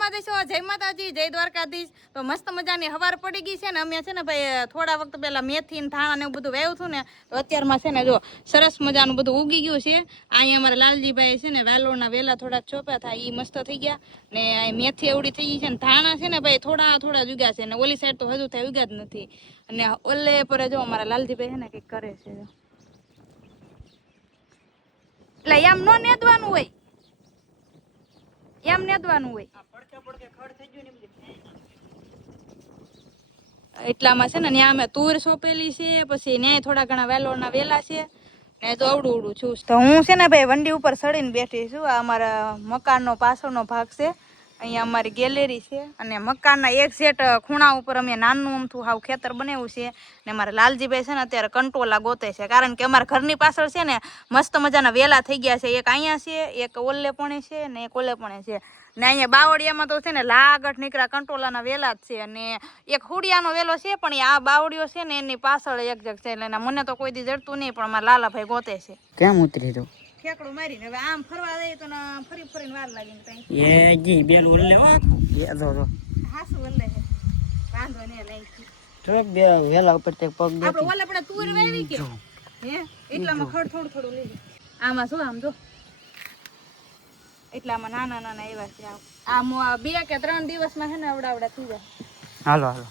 મજામાં જઈશો? જય માતાજી, જય દ્વારકાધીશ। તો મસ્ત મજાની હવાર પડી ગઈ છે ને અમે છે ને ભાઈ થોડા વખત પહેલા મેથી ને ધાણા ને એવું બધું વાવ્યું હતું ને તો અત્યારમાં છે ને જો સરસ મજાનું બધું ઉગી ગયું છે। અહીંયા અમારા લાલજીભાઈ છે ને વાલોરના વેલા થોડાક ચોપ્યા હતા, ઈ મસ્ત થઈ ગયા ને મેથી એવડી થઈ ગઈ છે ને ધાણા છે ને ભાઈ થોડા થોડા જ ઉગ્યા છે ને ઓલી સાઈડ તો હજુ થાય ઉગ્યા જ નથી। અને ઓલે પર જો અમારા લાલજીભાઈ છે ને કંઈક કરે છે, એટલે એમ નો નેદવાનું હોય, એમ નેદવાનું હોય એટલામાં છે ને ત્યાં અમે તુર સોંપેલી છે, પછી ન્યાય થોડા ઘણા વેલોરના વેલા છે ને તો અવડું અવડું છું। તો હું છે ને ભાઈ વંડી ઉપર ચડીને બેઠી છું। આ અમારા મકાનનો પાછળનો ભાગ છે, અહીંયા અમારી ગેલેરી છે અને મકાનના એક સેટ ખૂણા ઉપર અમે નાનું અમથું હાવ ખેતર બનાવ્યું છે ને મારા લાલજીભાઈ છે ને અત્યારે કંટોલા ગોતે છે, કારણ કે અમારા ઘરની પાછળ છે ને મસ્ત મજાના વેલા થઈ ગયા છે। એક અહીંયા છે, એક ઓલે પણ છે ને એક ઓલે પણ છે ને અહીંયા બાવળિયામાં તો છે ને લાગટ નીકળ્યા કંટોલાના વેલા જ છે અને એક હુડિયાનો વેલો છે પણ આ બાવળિયો છે ને એની પાછળ એક જગ છે એટલે મને તો કોઈ દી જડતું નહીં પણ મારા લાલાભાઈ ગોતે છે। કેમ ઉતરી તો ઠેકડું મારીને હવે આમ ફરવા જઈએ તો ફરી ફરીને વાર લાગીને કઈ એ જી બેલ ઓલે એ તો હાસુ વલ્લે છે વાંધો ને લઈ તો બે વેલા ઉપર તે પગ દે આપણે ઓલે આપણે તુર વાવી કે હે એટલામાં ખડ થોડું થોડું લઈ આમાં શું આમ જો એટલામાં નાના નાના એવા છે આમ 2 કે 3 દિવસમાં છે ને આવડા થઈ જાય। હાલો હાલો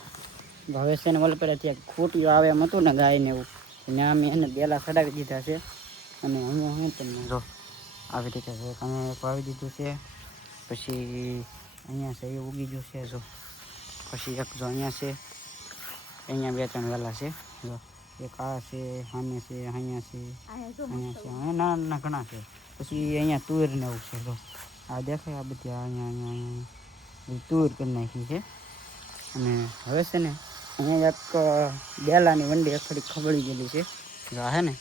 હવે છે ને ઓલે પર ત્યાં ખોટીઓ આવે એમ હતું ને ગાય ને એવું ને અમે એને બેલા ચડાવી દીધા છે અને અહીંયા હું તમને જો આવી રીતે છે તમે વાવી દીધું છે, પછી અહીંયા છે એ ઉગી ગયું છે જો, પછી એક જો અહીંયા છે, અહીંયા 2-3 વેલા છે જો, એક આ છે સામે છે અહીંયા છે નાના નાના ઘણા છે, પછી અહીંયા તુર ને એવું છે જો આ દેખાય આ બધી અહીંયા તુર કરી નાખી છે। અને હવે છે ને અહીંયા એક બેલાની વંડી અખડી ખબળી ગયેલી છે જો હે ને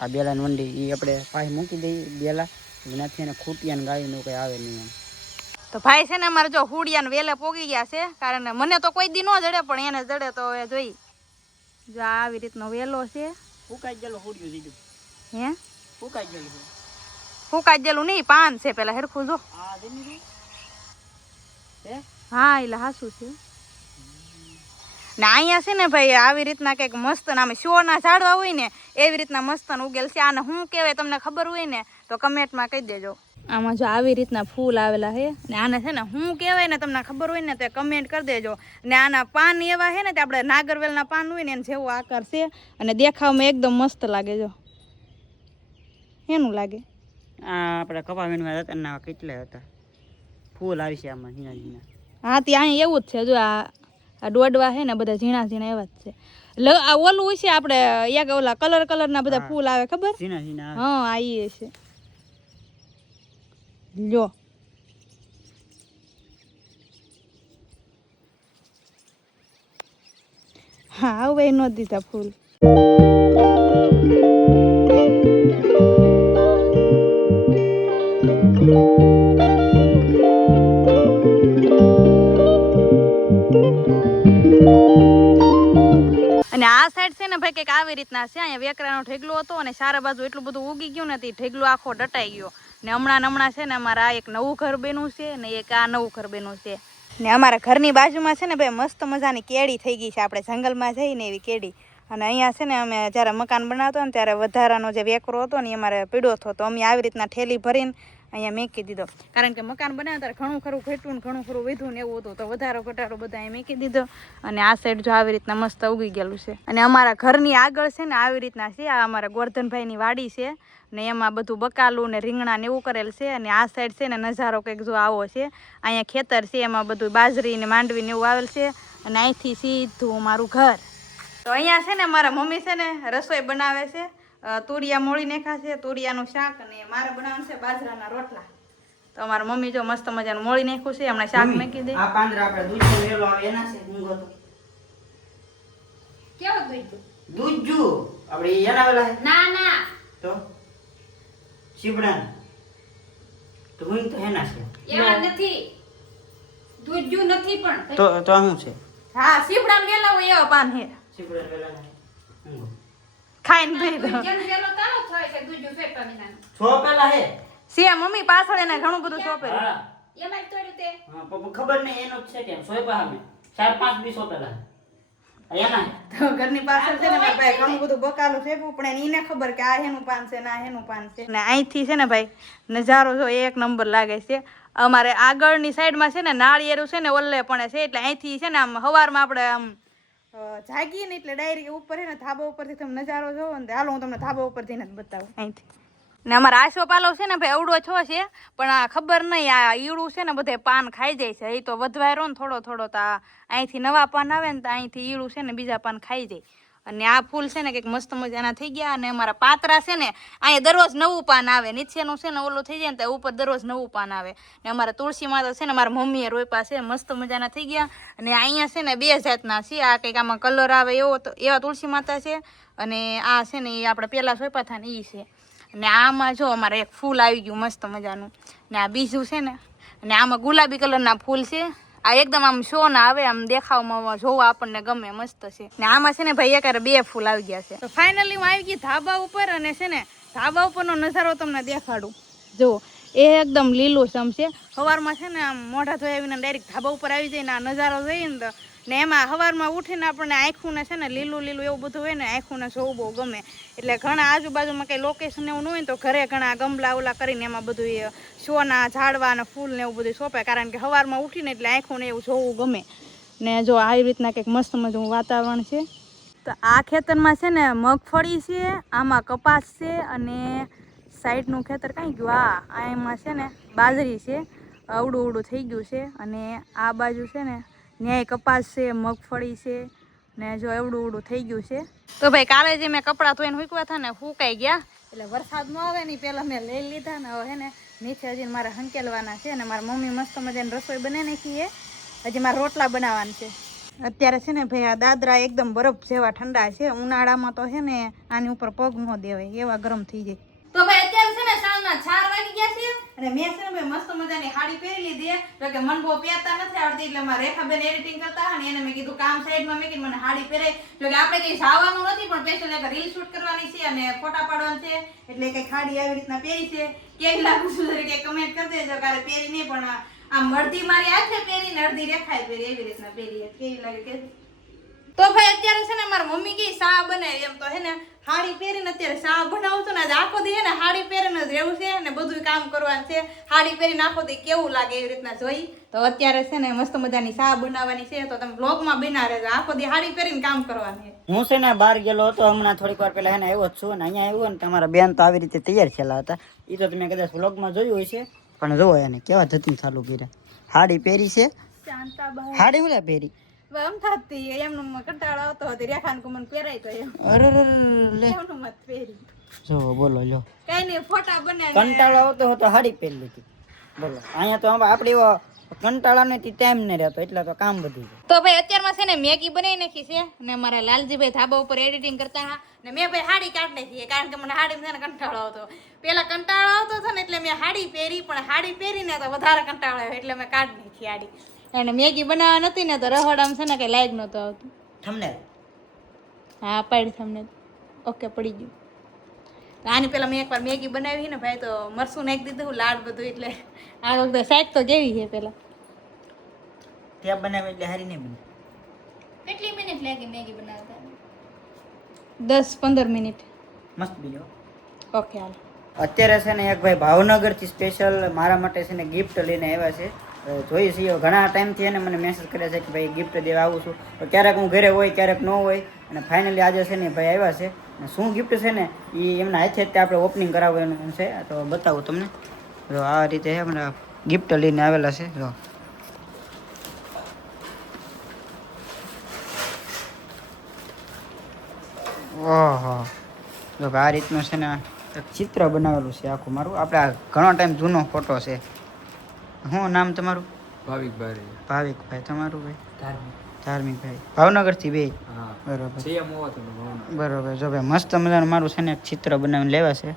આ બેલાની વંડી એ આપણે પાછી મૂકી દઈએ બેલા એનાથી એને ખૂટિયાને ગાયનું કંઈ આવે નહીં એમ। તો ભાઈ છે ને અમારે જો હુડિયાને વેલે પોગી ગયા છે, કારણ મને તો કોઈ દી ન જડે પણ એને જડે તો હવે જોઈ જો આવી રીતનો વેલો છે ફૂકાઈ ગયેલો હુડિયું દીધું હે ફૂકાઈ ગયેલું છે ફૂકાઈ ગયેલું નહીં પાન છે પેલા હેરખું જો આ દેની હે હા એટલે હાસું છે ને અહીંયા છે ને ભાઈ આવી રીતના કંઈક મસ્ત નામે શોના ઝાડવા હોય ને એવી રીતના મસ્ત ઉગેલ છે। આને શું કહેવાય તમને ખબર હોય ને તો કમેન્ટમાં કહી દેજો। આમાં જો આવી રીતના ફૂલ આવેલા છે ને આને છે ને શું કહેવાય ને તમને ખબર હોય ને તો કમેન્ટ કરી દેજો। ને આના પાન એવા છે ને તે આપણે નાગરવેલના પાન હોય ને એને જેવો આકાર છે અને દેખાવમાં એકદમ મસ્ત લાગે। જો એનું લાગે આ આપણે કપાવીનમાં હતા ને કેટલા હતા ફૂલ આવી છે આમાં ઝીણા ઝીણા। હા ત્યાં અહીં એવું જ છે જો આ દોડવા છે ને બધા ઝીણા ઝીણા એવા જ છે। આ ઓલું હોય છે આપણે એક ઓલા કલરના બધા ફૂલ આવે ખબર ઝીણા ઝીણા હા આ એ છે લ્યો હા હવે ન દીધા ફૂલ અને આ સાઈડ છે ને ભાઈ કંઈક આવી રીતના છે, અહીંયા વેકરાનો ઢેગલો હતો અને સારા બાજુ એટલું બધું ઉગી ગયું નથી, ઢેગલો આખો ડટાઈ ગયો ને હમણાં છે ને અમારા આ એક નવું ઘર બન્યું છે ને એક આ નવું ઘર બન્યું છે ને અમારા ઘરની બાજુમાં છે ને ભાઈ મસ્ત મજાની કેડી થઈ ગઈ છે, આપણે જંગલમાં જઈને એવી કેડી। અને અહીંયા છે ને અમે જ્યારે મકાન બનાવતો ને ત્યારે વધારાનો જે વેકરો હતો ને એ અમારે પીડ્યો હતો તો અમે આવી રીતના ઠેલી ભરીને અહીંયા મેકી દીધો, કારણ કે મકાન બનાવ્યા ત્યારે ઘણું ખરું ઘટ્યું ને ઘણું ખરું વધ્યું ને એવું હતું તો વધારો ઘટાડો બધા અહીંયા મેકી દીધો અને આ સાઈડ જો આવી રીતના મસ્ત ઉગી ગયેલું છે। અને અમારા ઘરની આગળ છે ને આવી રીતના છે આ અમારા ગોરધનભાઈની વાડી છે ને એમાં બધું બકાલું ને રીંગણા ને એવું કરેલ છે અને આ સાઈડ છે ને નજારો કંઈક જો આવો છે, અહીંયા ખેતર છે એમાં બધું બાજરી ને માંડવી ને એવું આવેલ છે અને અહીંથી સીધું મારું ઘર। તો અહીંયા છે ને મારા મમ્મી છે ને રસોઈ બનાવે છે, તુરિયા મોળી નાખ્યા છે, તુરિયાનું શાક અને મારે બનાવવાનું છે બાજરાના રોટલા। તો અમારા મમ્મી જો મસ્ત મજાનું મોળી નાખ્યું છે, હમણાં શાક મૂકી દે। આ પાંદરા આપણે દૂધનો વેલો આવે એના છે મૂંગો તો કેવો દૂધ દૂધજુ આપણે એના વેલા છે ના ના તો શીબડાન તો હું તો એના છે એવા નથી દૂધજુ નથી પણ તો શું છે હા શીબડાન વેલા હોય એવા પાન હે શીબડાન વેલા મૂંગો ખાઈને ભરી દો જન વેલો તારો થાય છે દૂધજુ ફેટવા વિના છો પેલા હે સિયા મમ્મી પાછળ એને ઘણું બધું સોંપેલું। હા એમાં જ તોડ્યું તે હા પણ ખબર નહીં એનો જ છે કે સોયપા અમે 4-5 દિવસો પહેલા એના તો ઘરની પાછળ છે ને મારા ભાઈ ઘણું બધું બકાલું ફેંકવું પણ એને ખબર કે આ હેનું પાન છે ને આ હેનું પાન છે ને અહીંથી છે ને ભાઈ નજારો જો એક નંબર લાગે છે અમારે આગળની સાઈડમાં છે ને નાળિયેરું છે ને ઓલ્લે પણ છે એટલે અહીંથી છે ને આમ સવારમાં આપણે આમ જાગીએ ને એટલે ડાયરેક્ટ ઉપર છે ને ધાબા ઉપરથી તમે નજારો જોવો ને હાલો હું તમને ધાબા ઉપરથી જ બતાવું અહીંથી ને અમારા આશો પાલવ છે ને ભાઈ અવડો છો છે પણ આ ખબર નહીં આ ઈળું છે ને બધે પાન ખાઈ જાય છે એ તો વધવાયરો ને થોડો થોડો તો અહીંથી નવા પાન આવે ને તો અહીંથી ઈળું છે ને બીજા પાન ખાઈ જાય અને આ ફૂલ છે ને કંઈક મસ્ત મજાના થઈ ગયા અને અમારા પાતરા છે ને અહીંયા દરરોજ નવું પાન આવે નીચેનું છે ને ઓલું થઈ જાય ને તો ઉપર દરરોજ નવું પાન આવે ને અમારા તુલસી માતા છે ને મારા મમ્મીએ રોપ્યા છે મસ્ત મજાના થઈ ગયા અને અહીંયા છે ને 2 જાતના છે આ કંઈક આમાં કલર આવે એવા તુલસી માતા છે અને આ છે ને એ આપણે પહેલાં સોંપ્યા હતા ને એ છે ને આમાં જો અમારે એક ફૂલ આવી ગયું મસ્ત મજાનું ને આ બીજું છે ને અને આમાં ગુલાબી કલરના ફૂલ છે આ એકદમ આમ શો ના આવે આમ દેખાવમાં જોવા આપણને ગમે મસ્ત છે ને આમાં છે ને ભાઈ એકારે 2 ફૂલ આવી ગયા છે તો ફાઇનલી હું આવી ગઈ ધાબા ઉપર અને છે ને ધાબા ઉપરનો નજારો તમને દેખાડું જો એ એકદમ લીલુંછમ છે સવારમાં છે ને આમ મોઢા ધોઈ આવીને ડાયરેક્ટ ધાબા ઉપર આવી જાય ને આ નજારો જોઈએ ને તો ને એમાં સવારમાં ઉઠીને આપણને આંખુંને છે ને લીલું લીલું એવું બધું હોય ને આંખુંને જોવું બહુ ગમે એટલે ઘણા આજુબાજુમાં કંઈ લોકેશન એવું ન હોય ને તો ઘરે ઘણા ગમલા ઓલા કરીને એમાં બધું શોના ઝાડવા અને ફૂલ ને એવું બધું સોંપે કારણ કે સવારમાં ઉઠીને એટલે આંખુંને એવું જોવું ગમે ને જો આવી રીતના કંઈક મસ્ત મજાનું વાતાવરણ છે તો આ ખેતરમાં છે ને મગફળી છે આમાં કપાસ છે અને સાઈડનું ખેતર કાંઈ ગયું આમાં છે ને બાજરી છે અવડું અવડું થઈ ગયું છે અને આ બાજુ છે ને ન્યાય કપાસ છે મગફળી છે ને જો એવડું એવડું થઈ ગયું છે તો ભાઈ કાલે જે મેં કપડાં ધોઈને સૂકવ્યા હતા ને સુકાઈ ગયા એટલે વરસાદ ન આવે ને પહેલાં મેં લઈ લીધા ને હવે હે ને નીચે હજી મારે હંકેલવાના છે ને મારા મમ્મી મસ્ત મજાની રસોઈ બનાવી નાખી છે હજી મારે રોટલા બનાવવાના છે અત્યારે છે ને ભાઈ આ દાદરા એકદમ બરફ જેવા ઠંડા છે ઉનાળામાં તો છે ને આની ઉપર પગ ન દેવાય એવા ગરમ થઈ જાય તો ભાઈ અત્યારે છે ને સાંજના 4 વાગી ગયા છે અને મેં છે ને ભાઈ મસ્ત મજાની સાડી પહેરી લીધી તો કે મન બહુ પહેરતા નથી આવડતી એટલે મારા રેખાબેન એડિટિંગ કરતા અને એને મેં કીધું કામ સાઈડમાં મેં કીધું મને સાડી પહેરે તો કે આપણે કંઈ જવાનું નથી પણ સ્પેશિયલ એક રીલ શૂટ કરવાની છે અને ફોટા પાડવાના છે એટલે કંઈ સાડી આવી રીતના પહેરી છે કેવી લાગુ છું કે કમેન્ટ કરી દેજો કાલે પહેરી નહીં પણ આમ અડધી મારી હાથે પહેરી ને અડધી રેખાએ પહેરી એવી રીતના પહેરી કેવી લાગે કે તો ભાઈ અત્યારે છે ને મારા મમ્મી કે શા બનાવી એમ તો હે ને સાડી પહેરીને અત્યારે શા બનાવું છું ને આજે આખો દી હે ને સાડી પહેરીને જ રહેવું છે ને બધું કામ કરવાનું છે સાડી પહેરીને આખો દી કેવું લાગે એવી રીતના જોઈ તો અત્યારે છે ને મસ્ત મજાની શા બનાવવાની છે તો તમે બ્લોગમાં બના રહેજો આખો દી સાડી પહેરીને કામ કરવાનું હું છે ને બહાર ગયેલો હતો હમણાં થોડીક વાર પહેલા એને આવ્યો જ છું ને અહીંયા આવ્યો ને તમારા બેન તો આવી રીતે તૈયાર થયેલા હતા એ તો તમે કદાચ બ્લોગમાં જોયું હોય છે પણ જોવો એને કેવા ધતીન ચાલુ કર્યા સાડી પહેરી છે સાડી હું પહેરી એમ થતી એમનો કંટાળો આવતો હતો રેખાન કુમન પહેરાય તો એમ અરે લે એમનું મત પહેરી જો બોલો જો કઈ નહીં ફોટા બનાવી કંટાળો આવતો હતો સાડી પહેરી લીધી બોલો અહીંયા તો આપણી કંટાળા નથી ટાઈમ ને રહેતો એટલે તો કામ બધું તો ભાઈ અત્યારમાં છે ને મેગી બનાવી નાખી છે ને મારા લાલજીભાઈ ધાબા ઉપર એડિટિંગ કરતા હતા ને મેં ભાઈ સાડી કાઢી નાખી કારણ કે મને સાડીમાં છે ને કંટાળો આવતો પેલા કંટાળો આવતો હતો ને એટલે મેં સાડી પહેરી પણ સાડી પહેરીને તો વધારે કંટાળો આવ્યો એટલે મેં કાઢી નાખી સાડી અને મેગી બનાવવા નથી ને તો રહોડામાં છે ને કઈ લાયક નહોતું આવતું થંબનેલ હા પાડી થંબનેલ ઓકે પડી ગયું આની પેલા મેં એકવાર મેગી બનાવી ને ભાઈ તો મરસું નાખી દીધું લાડ બધું એટલે આ વખતે સાઈડ તો કેવી છે પેલા ત્યાં બનાવી એટલે હારી નહીં બને કેટલી મિનિટ લાગી મેગી બનાવતા 10-15 મિનિટ મસ્ત બીજો ઓકે હાલ અત્યારે છે ને એક ભાઈ ભાવનગરથી સ્પેશિયલ મારા માટે છે ને ગિફ્ટ લઈને આવ્યા છે જોઈ છીએ ઘણા ટાઈમથી એને મને મેસેજ કર્યા છે કે ભાઈ ગિફ્ટ દેવા આવું છું તો ક્યારેક હું ઘરે હોય ક્યારેક ન હોય અને ફાઇનલી આજે છે ને ભાઈ આવ્યા છે અને શું ગિફ્ટ છે ને એ એમના હાથે જ આપણે ઓપનિંગ કરાવવાનું છે તો બતાવું તમને જો આ રીતે હમણાં ગિફ્ટ લઈને આવેલા છે જો ઓહો જો આ રીતનું છે ને એક ચિત્ર બનાવેલું છે આખું મારું આપણે આ ઘણો ટાઈમ જૂનો ફોટો છે શું નામ તમારું ભાવિકભાઈ તમારું ભાઈ ધાર્મિકભાઈ ભાવનગરથી બે બરોબર જો ભાઈ મસ્ત મજાનું મારું છે ને એક ચિત્ર બનાવીને લેવા છે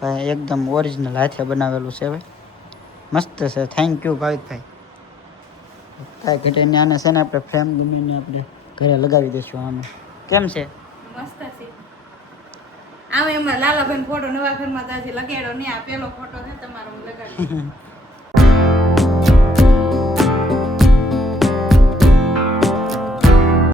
ભાઈ એકદમ ઓરિજિનલ હાથે બનાવેલું છે ભાઈ મસ્ત છે થેન્ક યુ ભાવિકભાઈ કાંઈ ઘટે આને છે ને આપણે ફ્રેમ ગમીને આપણે ઘરે લગાવી દઈશું આમે કેમ છે મસ્ત છે આમે એમાં લાલાભાઈ ફોટો નવા ઘરમાં તાજી લગાડ્યો ને આ પેલો ફોટો છે તમારો હું લગાડી